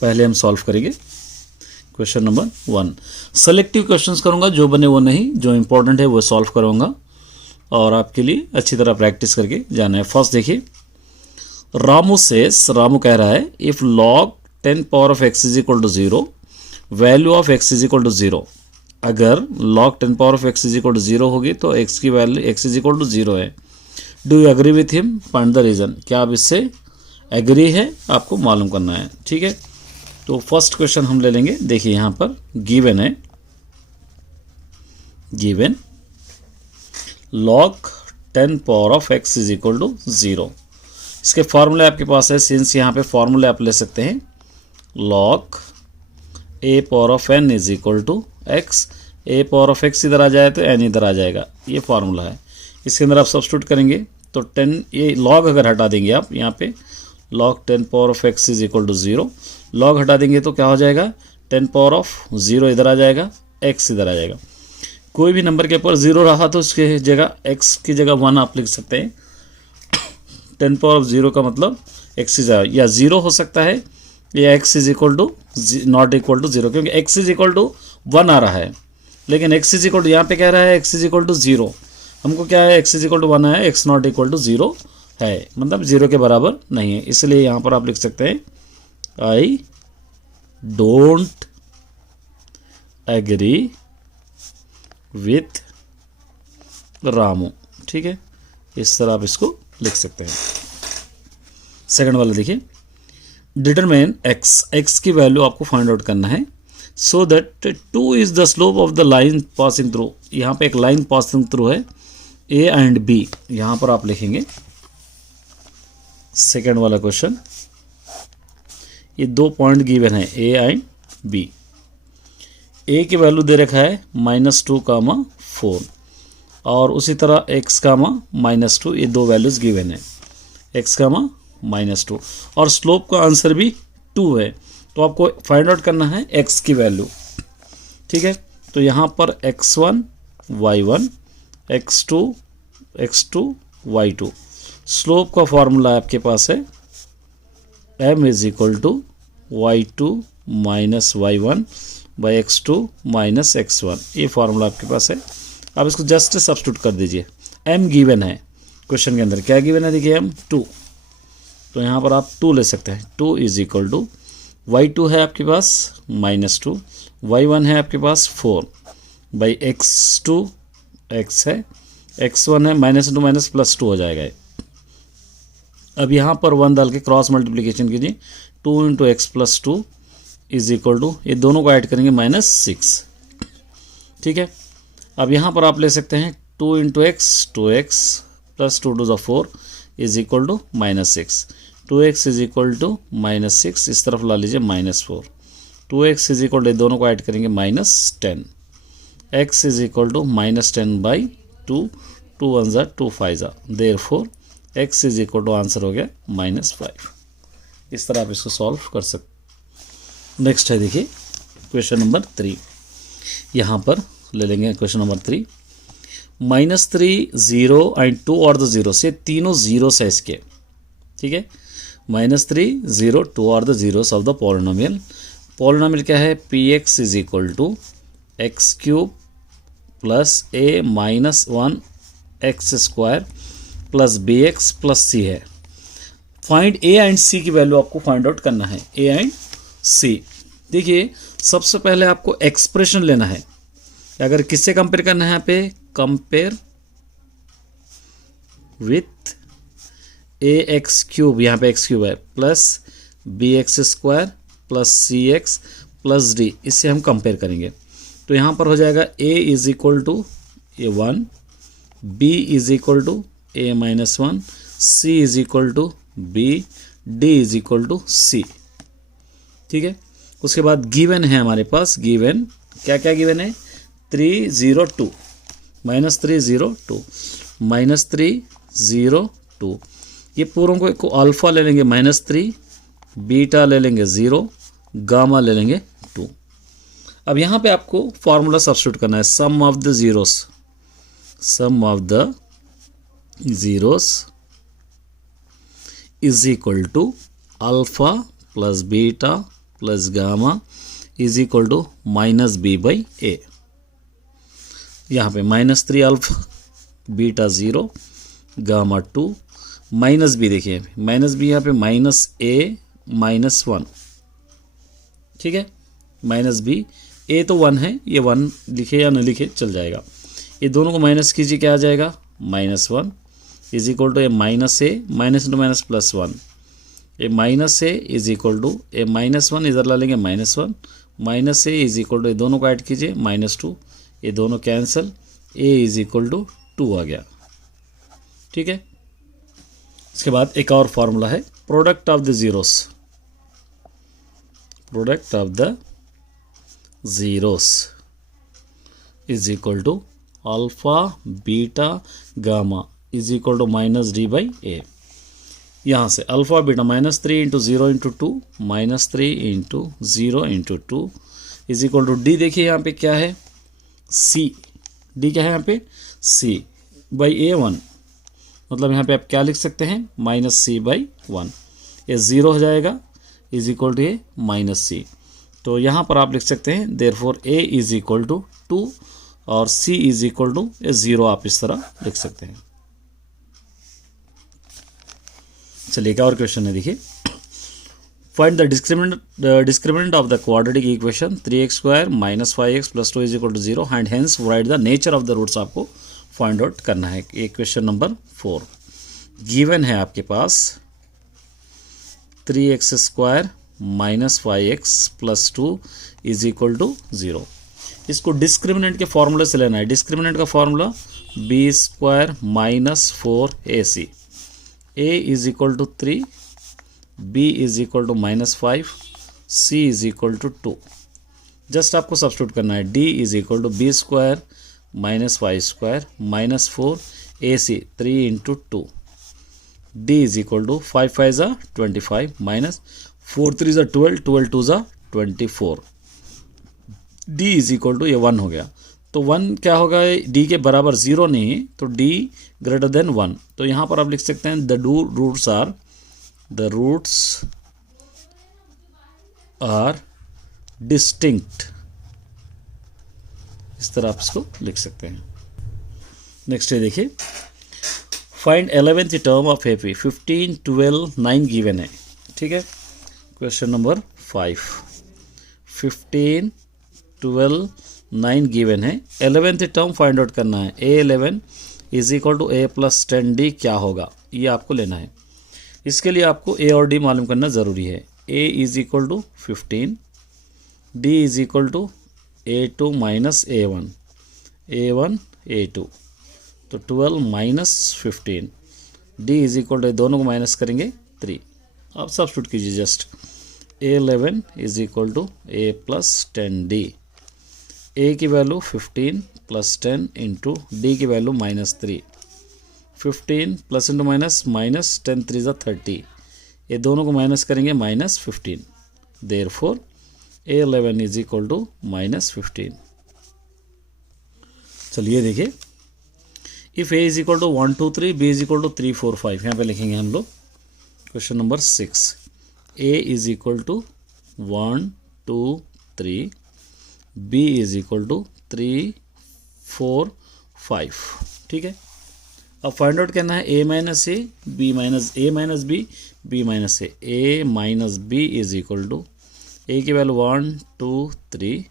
पहले हम सॉल्व करेंगे क्वेश्चन नंबर 1। सेलेक्टिव क्वेश्चंस करूंगा, जो बने वो नहीं, जो इंपॉर्टेंट है वो सॉल्व करूंगा और आपके लिए अच्छी तरह प्रैक्टिस करके जाना है। फर्स्ट देखिए, रामू कह रहा है if log 10 power of x is equal to 0, value of x is equal to 0। अगर log 10 power of x is equal to 0 होगी तो x की value x is equal to 0 है। Do you agree with him, find the reason. क्या आप इससे agree है, आपको मालूम करना है। ठीक है, तो फर्स्ट क्वेश्चन हम ले लेंगे। देखिए यहाँ पर गिवन है, given log 10 power of x is equal to 0। इसके फॉर्मूले आपके पास है, सिंस यहाँ पे फॉर्मूले आप ले सकते हैं। log a power of n is equal to x, a power of x इधर आ जाए तो n इधर आ जाएगा, ये फॉर्मूला है। इसके अंदर आप सब्स्टिट्यूट करेंगे तो 10, ये log अगर हटा देंगे आप यहाँ पे, log 10 power of x is equal to 0, log हटा देंगे तो क्या हो जाएगा, 10 पावर ऑफ 0 इधर आ जाएगा, x इधर आ जाएगा। कोई भी नंबर के ऊपर 0 रहा तो उसके जगह x की जगह 1 आप लिख सकते हैं। 10 पावर ऑफ 0 का मतलब x इज या 0 हो सकता है या x is equal to not equal to 0, क्योंकि x इज इक्वल टू 1 आ रहा है, लेकिन x इज इक्वल टू यहाँ पे कह रहा है x इज इक्वल टू 0। हमको क्या है, x इज इक्वल टू 1 है, x नॉट इक्वल टू 0 है, मतलब 0 के बराबर नहीं है। इसलिए यहाँ पर आप लिख सकते हैं I don't agree with Ramu. ठीक है, इस तरह आप इसको लिख सकते हैं। सेकंड वाला देखिए, डिटरमाइन x की वैल्यू आपको फाइंड आउट करना है so that 2 is the slope of the line passing through. यहाँ पे एक लाइन पासिंग थ्रू है a एंड b, यहाँ पर आप लिखेंगे सेकंड वाला क्वेश्चन। ये 2 पॉइंट गिवन है a एंड b। a की वैल्यू दे रखा है -2, 4 और उसी तरह x, -2, ये 2 वैल्यूज गिवन है, x, -2 और स्लोप का आंसर भी 2 है। तो आपको फाइंड आउट करना है x की वैल्यू। ठीक है, तो यहाँ पर x1 y1, x2 y2। Slope का फॉर्मूला आपके पास है m is equal to y2 minus y1 by x2 minus x1। ये फॉर्मूला आपके पास है, आप इसको जस्ट सब्स्टिट्यूट कर दीजिए। m गिवन है क्वेश्चन के अंदर, क्या गिवन है देखिए m 2, तो यहाँ पर आप 2 ले सकते हैं। 2 इज इक्वल टू y2 है आपके पास -2, y1 है आपके पास 4 बाई x2, x है, x1 है -2 माइनस +2 हो जाएगा। अब यहाँ पर 1 डाल के क्रॉस मल्टीप्लिकेशन कीजिए, 2 into x plus 2 is equal to, ये दोनों को ऐड करेंगे -6। ठीक है, अब यहाँ पर आप ले सकते हैं 2 into x, 2x plus 2 to 4 is equal to -6, 2x is equal to -6, इस तरफ ला लीजिए -4, 2x इज इक्वल टू, दोनों को ऐड करेंगे -10, x is equal to -10 by 2, 2 1 ज़ा 2 5 ज़ा, therefore x is equal to answer हो गया -5। इस तरह आप इसको सॉल्व कर सकते। नेक्स्ट है देखिए क्वेश्चन नंबर 3, यहाँ पर ले लेंगे क्वेश्चन नंबर 3। -3, 0 एंड 2 और द 0 से, तीनों जीरोस है इसके। ठीक है, -3, 0, 2 और the zeros of the polynomial. Polynomial क्या है, px is equal to x³ plus a minus 1 x² plus bx plus c है। फाइंड a एंड c की वैल्यू आपको फाइंड आउट करना है, a एंड c। देखिए सबसे पहले आपको एक्सप्रेशन लेना है, अगर किससे कंपेयर करना है, यहाँ पे कंपेयर विथ ax³ यहाँ पे x³ है plus bx² plus cx plus d, इससे हम कंपेयर करेंगे। तो यहाँ पर हो जाएगा a is equal to a1, b is equal to a minus 1, c is equal to b, d is equal to c। ठीक है, उसके बाद गिवन है हमारे पास, गिवन क्या क्या गिवन है, 3 0 2 -3 0 2 -3 0 2, ये पूरों को अल्फा ले लेंगे -3, बीटा ले लेंगे 0, गामा ले लेंगे 2। अब यहाँ पे आपको फॉर्मूला सब्स्टिट्यूट करना है, sum of the zeros is equal to alpha plus beta plus gamma is equal to minus B by A. यहाँ पे -3 alpha beta 0 gamma 2 minus B, देखिए माइनस बी यहाँ पे -a -1, ठीक है। माइनस बी, ए तो 1 है, ये 1 लिखे या न लिखे चल जाएगा। ये दोनों को माइनस कीजिए, क्या आ जाएगा -1 is equal to A minus A, minus into minus plus 1, A minus A is equal to A -1, इधर ला लेंगे -1, minus A is equal to, ये दोनों को ऐड कीजिए -2, ये दोनों cancel, A is equal to 2 आ गया, ठीक है। इसके बाद एक और फॉर्मूला है product of the zeros, product of the zeros is equal to alpha beta gamma is equal to -d by A. यहाँ से alpha beta -3 into 0 into 2 -3 into 0 into 2 is equal to D, देखिए यहाँ पे क्या है सी, D क्या है यहाँ पे सी बाई A1, मतलब यहाँ पे आप क्या लिख सकते हैं -c/1, ये 0 हो जाएगा is equal to A -c। तो यहाँ पर आप लिख सकते हैं therefore a is equal to 2 और c इज इक्वल टू 0, आप इस तरह लिख सकते हैं। चलिए एक और क्वेश्चन है, देखिए find the discriminant of the quadratic equation 3x² - 5x + 2 = 0 and hence write the nature of the roots, आपको फाइंड आउट करना है। ये क्वेश्चन नंबर 4 गिवन है आपके पास 3x² - 5x + 2 = 0। इसको डिस्क्रिमिनेंट के फॉर्मूले से लेना है। डिस्क्रिमिनेंट का formula b² - 4ac, a is equal to 3, b is equal to -5, c is equal to 2। Just आपको सब्स्टिट्यूट करना है, d is equal to b² - 5² - 4 ac 3 into 2, d is equal to 5 5 ज़ा 25 माइनस 4 3 ज़ा 12, 12 2 ज़ा 24, d इज इक्वल टू, ये 1 हो गया। तो 1 क्या होगा, d के बराबर 0 नहीं है, तो d ग्रेटर देन 1। तो यहाँ पर आप लिख सकते हैं द रूट्स आर डिस्टिंक्ट, इस तरह आप इसको लिख सकते हैं। नेक्स्ट है, देखिए find 11th term of AP 15 12 9 given है, ठीक है। क्वेश्चन नंबर 5 15 12 9 गिवन है, 11th टर्म फाइंड आउट करना है। A11 is equal to a + 10d क्या होगा, ये आपको लेना है। इसके लिए आपको a और d मालूम करना ज़रूरी है। a is equal to 15, d is equal to a2 - a1, a1 a2, तो 12 - 15, d इज इक्वल टू, दोनों को माइनस करेंगे 3, आप सब्स्टिट्यूट कीजिए just. A11 is equal to a + 10d, a की वैल्यू 15 + 10 इंटू d की वैल्यू -3, 15 प्लस इंटू माइनस -10 3 ज़ा 30, ये दोनों को माइनस करेंगे -15, therefore A11 is equal to -15। चलिए देखिए, if a is equal to 1 2 3, b is equal to 3 4 5, यहाँ पे लिखेंगे हम लोग। Question number 6 a is equal to 1 2 3, b is equal to 3 4 5, ठीक है। अब फाइंड आउट करना है a - a, b - a - b, b - a, a - b is equal to a की वैल्यू 1 2 3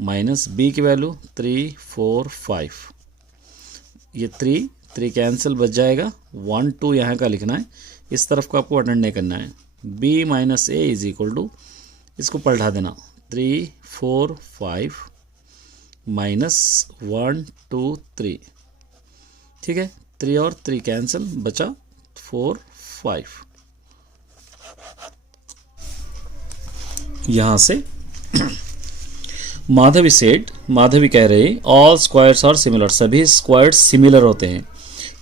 माइनस b की वैल्यू 3 4 5, ये 3 कैंसिल बच जाएगा, 1 2 यहाँ का लिखना है, इस तरफ को आपको अटेंड नहीं करना है। b - a is equal to, इसको पलटा देना, 3 4 5 माइनस 1 2 3, ठीक है। 3 और 3 कैंसिल, बचा 4 5। यहाँ से माधवी कह रहे हैं ऑल स्क्वायर्स आर सिमिलर, सभी स्क्वायर्स सिमिलर होते हैं।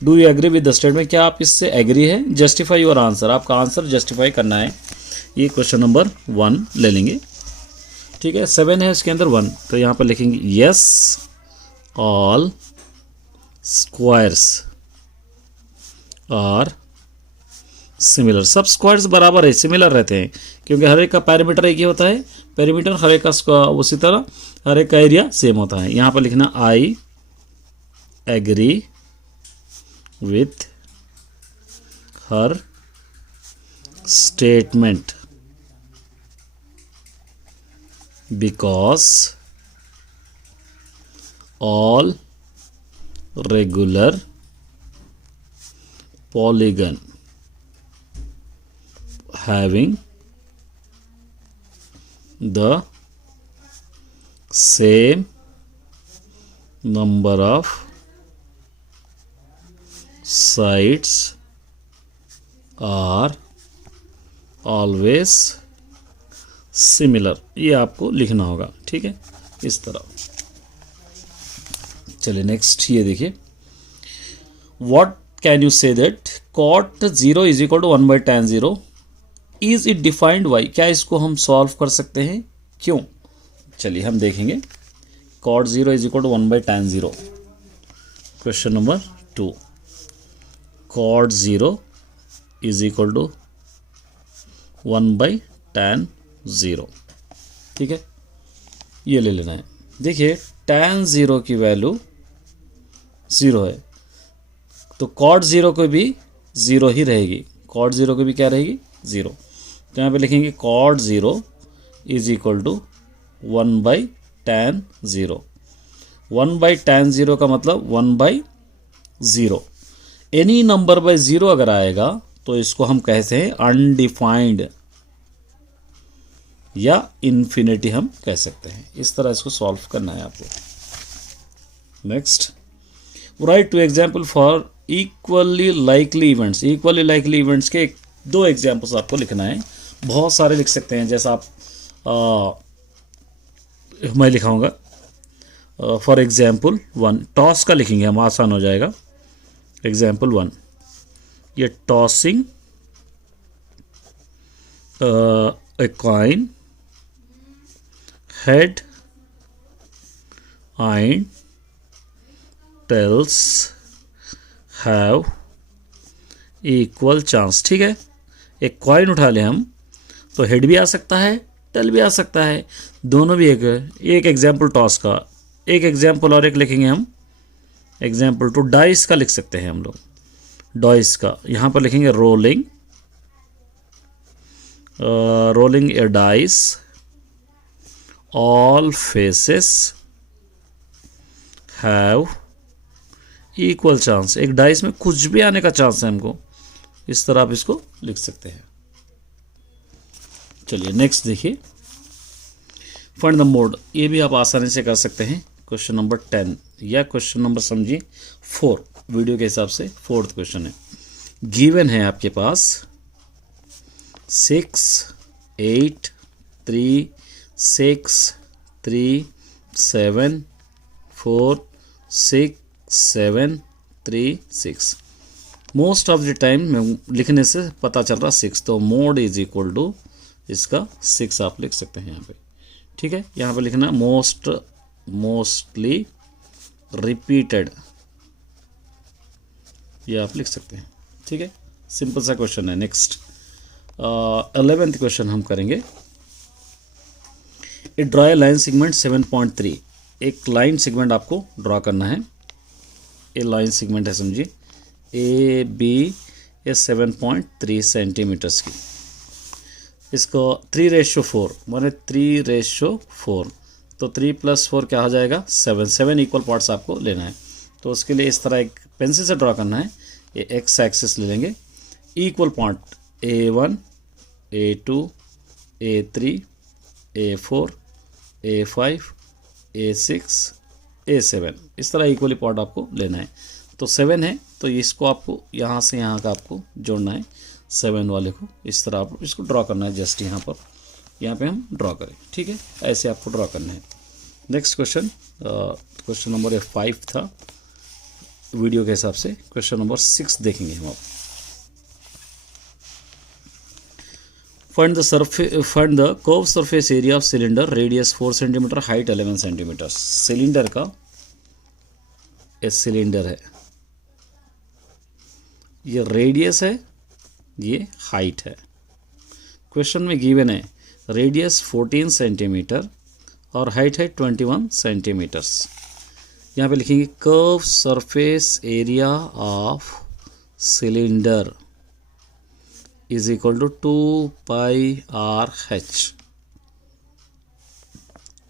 Do you agree with the statement, क्या आप इससे एग्री है? जस्टिफाई योर आंसर, आपका आंसर जस्टिफाई करना है। ये क्वेश्चन नंबर 1 ले लेंगे, ठीक है। 7 है उसके अंदर 1, तो यहाँ पर लिखेंगे yes all squares are similar, सब स्क्वायर्स बराबर है, सिमिलर रहते हैं, क्योंकि हर एक का पैरामीटर एक ही होता है, पेरीमीटर हर एक का उसी तरह हर एक का एरिया सेम होता है। यहाँ पर लिखना आई एग्री विथ हर statement because all regular polygon having the same number of sides are always similar, ये आपको लिखना होगा, ठीक है, इस तरह। चलिए नेक्स्ट ये देखिए, what can you say that cot 0 is equal to 1/tan 0, is it defined by, क्या इसको हम सॉल्व कर सकते हैं, क्यों? चलिए हम देखेंगे, cot 0 is equal to 1/tan 0। Question number 2, cot 0 is equal to 1/tan 0, ठीक है, ये ले लेना है। देखिए tan 0 की वैल्यू 0 है, तो cot 0 को भी 0 ही रहेगी, cot 0 को भी क्या रहेगी, 0। तो यहाँ पे लिखेंगे cot 0 is equal to 1/tan 0। 1/tan 0 का मतलब 1/0। एनी नंबर बाय 0 अगर आएगा तो इसको हम कहते हैं अनडिफाइंड या इन्फिनिटी हम कह सकते हैं। इस तरह इसको सॉल्व करना है आपको। Next, write two example for equally likely events. Equally likely events के 2 एग्जाम्पल्स आपको लिखना है, बहुत सारे लिख सकते हैं, जैसा आप मैं लिखाऊंगा। फॉर एग्जाम्पल 1, टॉस का लिखेंगे हम, आसान हो जाएगा। एग्जाम्पल 1, ये tossing a coin head and tails have equal chance, ठीक है। एक कॉइन उठा ले हम, तो हेड भी आ सकता है, टेल भी आ सकता है, दोनों भी एक एग्जाम्पल टॉस का। एक एग्जाम्पल और एक लिखेंगे हम, एग्जाम्पल 2 डाइस का लिख सकते हैं हम लोग, डाइस का। यहाँ पर लिखेंगे rolling a dice, all faces have equal chance। एक डाइस में कुछ भी आने का चांस है हमको, इस तरह आप इसको लिख सकते हैं। चलिए नेक्स्ट देखिए, फाइंड द मोड। ये भी आप आसानी से कर सकते हैं। क्वेश्चन नंबर 10 या क्वेश्चन नंबर समझिए 4, वीडियो के हिसाब से 4th क्वेश्चन है। गिवन है आपके पास 6 8 3 6 3 7 4 6 7 3 6। मोस्ट ऑफ द टाइम में लिखने से पता चल रहा 6, तो मोड इज इक्वल टू इसका 6 आप लिख सकते हैं यहाँ पे, ठीक है। यहाँ पे लिखना मोस्टली रिपीटेड, ये आप लिख सकते हैं, ठीक है। सिंपल सा क्वेश्चन है। नेक्स्ट 11th क्वेश्चन हम करेंगे। A draw line segment 7.3। एक लाइन सेगमेंट आपको ड्रॉ करना है। ए लाइन सेगमेंट है, समझिए ए बी, ये 7.3 सेंटीमीटर्स की। इसको 3:4 माने 3:4, तो 3 + 4 क्या हो जाएगा 7 इक्वल पार्ट्स आपको लेना है। तो उसके लिए इस तरह एक पेंसिल से ड्रॉ करना है। ये एक्स एक्सिस ले लेंगे, equal part A1 A2 A3 A4 A5 A6 A7, इस तरह इक्वली पार्ट आपको लेना है। तो 7 है, तो इसको आपको यहाँ से यहाँ का आपको जोड़ना है 7 वाले को। इस तरह आप इसको ड्रॉ करना है, जस्ट यहाँ पे हम ड्रॉ करें, ठीक है। ऐसे आपको ड्रॉ करना है। नेक्स्ट क्वेश्चन नंबर 5 था वीडियो के हिसाब से। क्वेश्चन नंबर 6 देखेंगे हम। आप find the curve surface area of cylinder, radius 4 centimetre, height 11 centimetre. Cylinder का सिलेंडर है, ये रेडियस है ये हाइट है। क्वेश्चन में गिवन है रेडियस 14 सेंटीमीटर और हाइट है 21 सेंटीमीटर्स। यहाँ पे लिखेंगे curve surface area of cylinder is equal to 2 pi r h.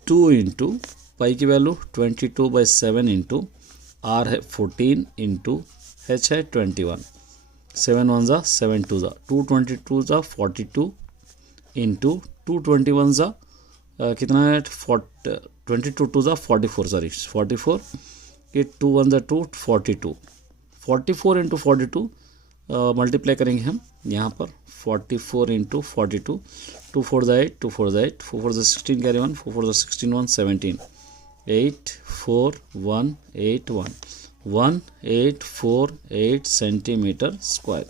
2 into pi की वैल्यू 22/7 इंटू आर है 14 इंटू एच है 21। 7 1 ज़ा 7 2 ज़ा 222 ज़ा 42 इंटू 221 ज़ा कितना है 22 2 ज़ा 44 सॉरी 44 ये 2 1 ज़ा 2 42 44 इंटू 42 मल्टीप्लाई करेंगे हम यहाँ पर 44 इंटू 42 2 4 ज़ा 8 2 4 ज़ा 8 4 4 ज़ा 16 कैरी 1 4 4 ज़ा 16 1 17 8 4 1 8 1 1848 सेंटीमीटर स्क्वायर।